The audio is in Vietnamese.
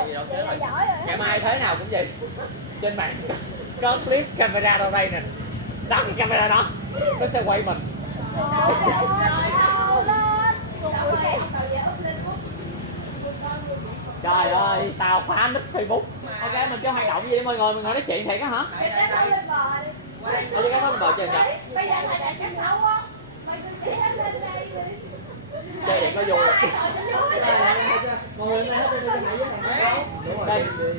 rồi, gì đâu chết rồi. giỏi rồi. Ngày mai thế nào cũng vậy. Trên mạng có clip camera đâu đây nè. Đó cái camera đó. Nó sẽ quay mình. Trời ơi, tao phá nick Facebook. Ok, mình chơi hoạt động gì mọi người, mình ngồi nói chuyện thiệt á hả? Ở cái đó bờ chơi sao? Bây giờ mày lại cắt xấu á. Mày cứ kéo lên đây đi. Chơi vậy có vui. Mọi người hôm nay hết trơn đi với thằng Đây.